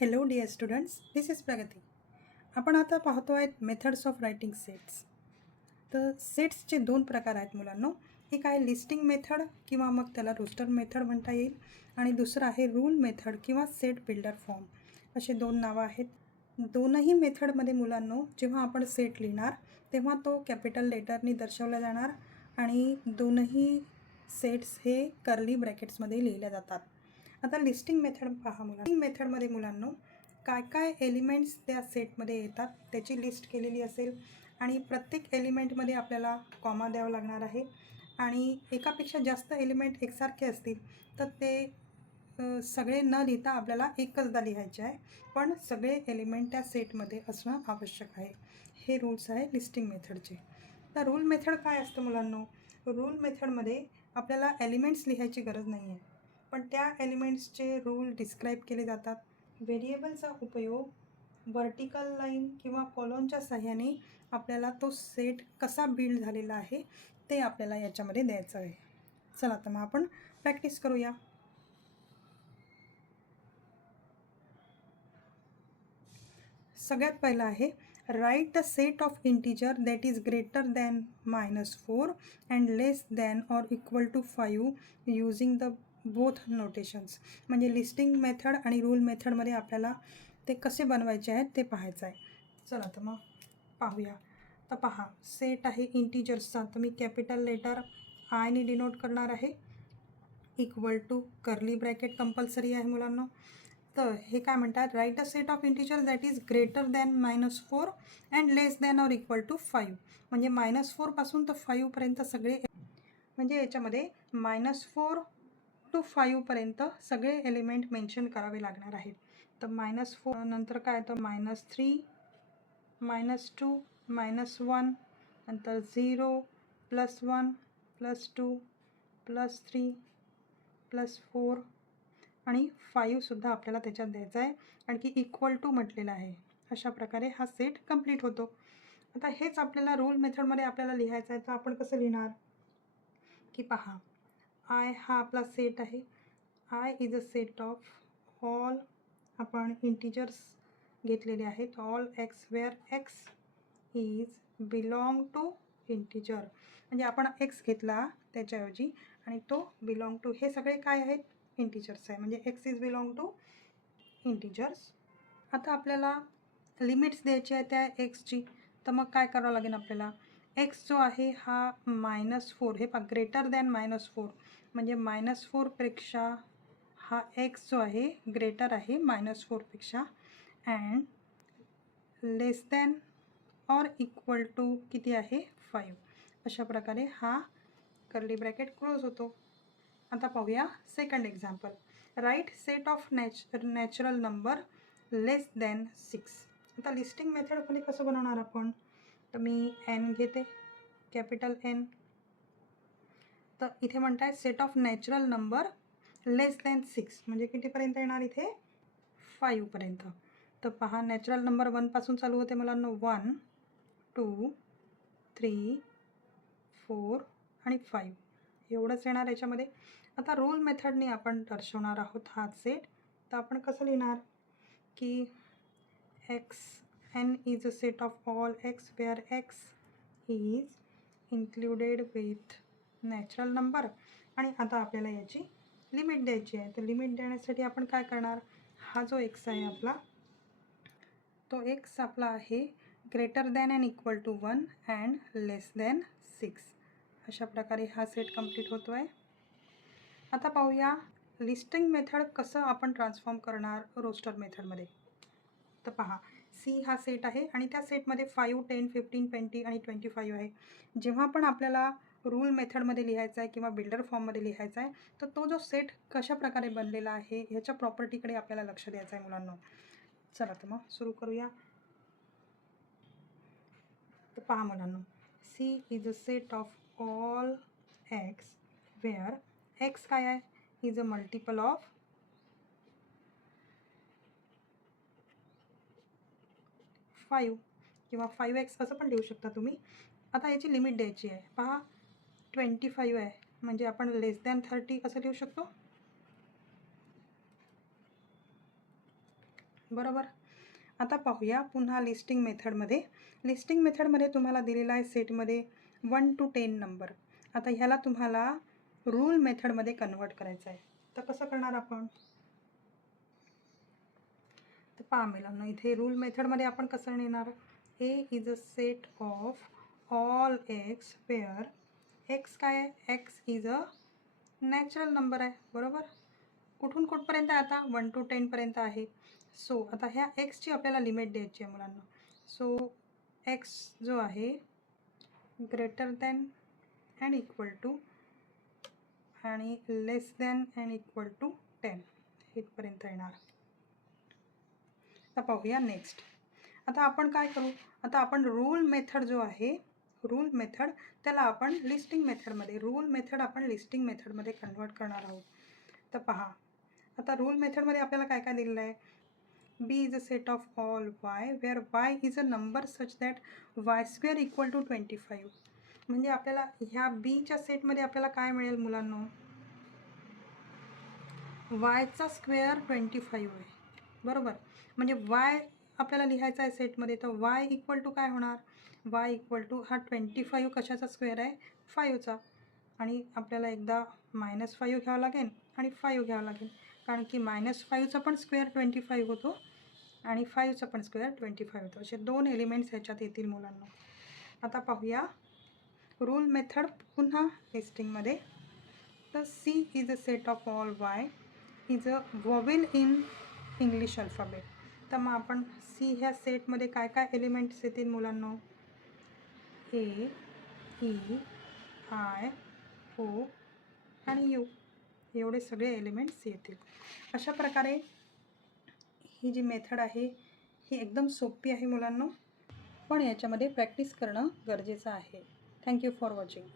Hello dear students, this is Pragati. आपण आता पाहतो आहेत मेथड्स ऑफ रायटिंग सेट्स. तर सेट्सचे दोन प्रकार आहेत मुलांनो. एक आहे लिस्टिंग मेथड किंवा मग त्याला रोस्टर मेथड म्हणता येईल, आणि दुसरं आहे रूल मेथड किंवा सेट बिल्डर फॉर्म. असे दोन नावं आहेत. दोनही मेथडमध्ये मुलांनो, जेव्हा आपण सेट लिहिणार तेव्हा तो कॅपिटल लेटरनी दर्शवला जाणार आणि दोनही सेट्स हे कर्ली ब्रॅकेट्समध्ये लिहिल्या जातात. आता लिस्टिंग मेथड पहा मुलांनो. लिस्टिंग मेथडमध्ये मुलांनो काय काय एलिमेंट्स त्या सेटमध्ये येतात त्याची लिस्ट केलेली असेल आणि प्रत्येक एलिमेंटमध्ये आपल्याला कॉमा द्यावा लागणार आहे, आणि एकापेक्षा जास्त एलिमेंट एकसारखे असतील तर ते सगळे न लिहिता आपल्याला एकचदा लिहायचे आहे, पण सगळे एलिमेंट त्या सेटमध्ये असणं आवश्यक आहे. हे रूल्स आहे लिस्टिंग मेथडचे. तर रूल मेथड काय असतं मुलांनो? रूल मेथडमध्ये आपल्याला एलिमेंट्स लिहायची गरज नाही आहे, पण त्या एलिमेंट्सचे रूल डिस्क्राईब केले जातात. व्हेरिएबलचा उपयोग वर्टिकल लाईन किंवा कॉलमच्या साह्याने आपल्याला तो सेट कसा बिल्ड झालेला आहे ते आपल्याला याच्यामध्ये द्यायचं आहे. चला तर मग आपण प्रॅक्टिस करूया. सगळ्यात पहिलं आहे write the set of integer that is greater than -4 and less than or equal to 5 using the both notations. म्हणजे लिस्टिंग मेथड आणि रूल मेथडमध्ये आपल्याला ते कसे बनवायचे आहेत ते पाहायचं आहे. चला तर मग पाहूया. तर पहा, सेट आहे इंटिजर्सचा, तर मी कॅपिटल लेटर आयने डिनोट करणार आहे. Equal to curly bracket compulsory आहे मुलांना. तर हे काय म्हणतात? Write a set of integer that is greater than -4 and less than or equal to 5. म्हणजे -4 पासून तर 5 पर्यंत सगळे, म्हणजे याच्यामध्ये -4 टू 5 पर्यंत सगळे एलिमेंट मेन्शन करावे लागणार आहेत. तर -4 नंतर काय तर -3, -2, -1, नंतर 0, +1, +2, +3, +4 आणि 5सुद्धा आपल्याला त्याच्यात द्यायचा आहे. आणखी इक्वल टू म्हटलेलं आहे. अशा प्रकारे हा सेट कंप्लीट होतो. आता हेच आपल्याला रूल मेथडमध्ये आपल्याला लिहायचं आहे. तर आपण कसं लिहिणार की पहा, आय हा आपला सेट आहे. I is a set of all, आपण इंटिजर्स घेतलेले आहेत, all X where X is belong to integer. म्हणजे आपण एक्स घेतला त्याच्याऐवजी आणि तो बिलॉंग टू, हे सगळे काय आहेत? इंटिजर्स आहे. म्हणजे X is belong to integers. आता आपल्याला लिमिट्स द्यायची आहे त्या एक्सची. तर मग काय करावं लागेल आपल्याला? एक्स जो आहे हा -4, हे पहा ग्रेटर दॅन -4, म्हणजे -4पेक्षा हा एक्स जो आहे ग्रेटर आहे -4पेक्षा, and less than or equal to किती आहे? 5. अशा प्रकारे हा कर्ली ब्रॅकेट क्लोज होतो. आता पाहूया second example. Write set of natural number less than 6. आता लिस्टिंग मेथडमध्ये कसं बनवणार आपण? तर मी एन घेते, कॅपिटल एन. तर इथे म्हणताय set of natural number less than 6, म्हणजे कितीपर्यंत येणार इथे? 5पर्यंत. तर पहा, नॅचरल नंबर 1 पासून चालू होते मुलांना. 1, 2, 3, 4 आणि 5 एवढंच येणार याच्यामध्ये. आता रूल मेथडने आपण दर्शवणार आहोत हा सेट. तर आपण कसं लिहिणार की X N is a set of all X where X is included with natural number. आणि आता आपल्याला याची लिमिट द्यायची आहे. तर लिमिट देण्यासाठी आपण काय करणार? हा जो एक्स आहे आपला, तो एक्स आपला आहे greater than and equal to 1 and less than 6. अशा प्रकारे हा सेट कंप्लीट होतो आहे. आता पाहूया लिस्टिंग मेथड कसं आपण ट्रान्सफॉर्म करणार रोस्टर मेथडमध्ये. तर पहा, सी हा सेट आहे आणि त्या सेटमध्ये 5, 10, 15, 20 आणि 25 आहे. जेव्हा पण आपल्याला रूल मेथडमध्ये लिहायचा आहे किंवा बिल्डर फॉर्ममध्ये लिहायचा आहे, तर तो जो सेट कशा प्रकारे बनलेला आहे ह्याच्या प्रॉपर्टीकडे आपल्याला लक्ष द्यायचं आहे मुलांना. चला तर मग सुरू करूया. तर पहा मुलांना, C is a set of all X where X काय आहे? इज अ मल्टिपल ऑफ 5 किंवा 5x असं पण लिहू शकता तुम्ही. आता याची लिमिट द्यायची आहे. पहा, 25 आहे, म्हणजे आपण लेस दॅन 30 असं लिहू शकतो. बरोबर. आता पाहूया पुन्हा लिस्टिंग मेथडमध्ये. लिस्टिंग मेथडमध्ये तुम्हाला दिलेला आहे सेटमध्ये 1 to 10 नंबर. आता ह्याला तुम्हाला रूल मेथडमध्ये कन्वर्ट करायचं आहे. तर कसं करणार आपण? तर पहा मुलांनो, इथे रूल मेथडमध्ये आपण कसं नेणार? A is a set of all X where X काय आहे? X is a natural number आहे, बरोबर. कुठून कुठपर्यंत आहे आता? 1 to 10 पर्यंत आहे. सो आता ह्या एक्सची आपल्याला लिमिट द्यायची आहे मुलांना. सो एक्स जो आहे greater than and equal to आणि less than and equal to 10 इथपर्यंत येणार. आता पाहूया नेक्स्ट. आता आपण काय करू? आता आपण रूल मेथड जो आहे, रूल मेथड त्याला आपण लिस्टिंग मेथडमध्ये, रूल मेथड आपण लिस्टिंग मेथडमध्ये कन्वर्ट करणार आहोत. तर पहा, आता रूल मेथडमध्ये आपल्याला काय काय दिलेलं आहे? B is a set of all Y where Y is a number such that Y square equal to 25. म्हणजे आपल्याला ह्या बीच्या सेटमध्ये आपल्याला काय मिळेल मुलांनो? वायचा स्क्वेअर 25 आहे, बरोबर. म्हणजे वाय आपल्याला लिहायचा आहे सेटमध्ये, तर वाय इक्वल टू काय होणार? वाय इक्वल टू हा 25 कशाचा स्क्वेअर आहे? 5चा. आणि आपल्याला एकदा -5 घ्यावं लागेल आणि 5 घ्यावं लागेल, कारण की -5चा पण स्क्वेअर 25 होतो आणि 5चा पण स्क्वेअर 25 होतो. असे 2 एलिमेंट्स ह्याच्यात येतील मुलांना. आता पाहूया रूल मेथड पुन्हा लिस्टिंगमध्ये. तर C is a set of all Y is a vowel in English alphabet. तर मग आपण सी ह्या सेटमध्ये काय काय एलिमेंट्स येतील मुलांना? ए, ई, आय, ओ आणि यू एवढे सगळे एलिमेंट्स येतील. अशा प्रकारे ही जी मेथड आहे ही एकदम सोपी आहे मुलांना, पण याच्यामध्ये प्रॅक्टिस करणं गरजेचं आहे. Thank you for watching.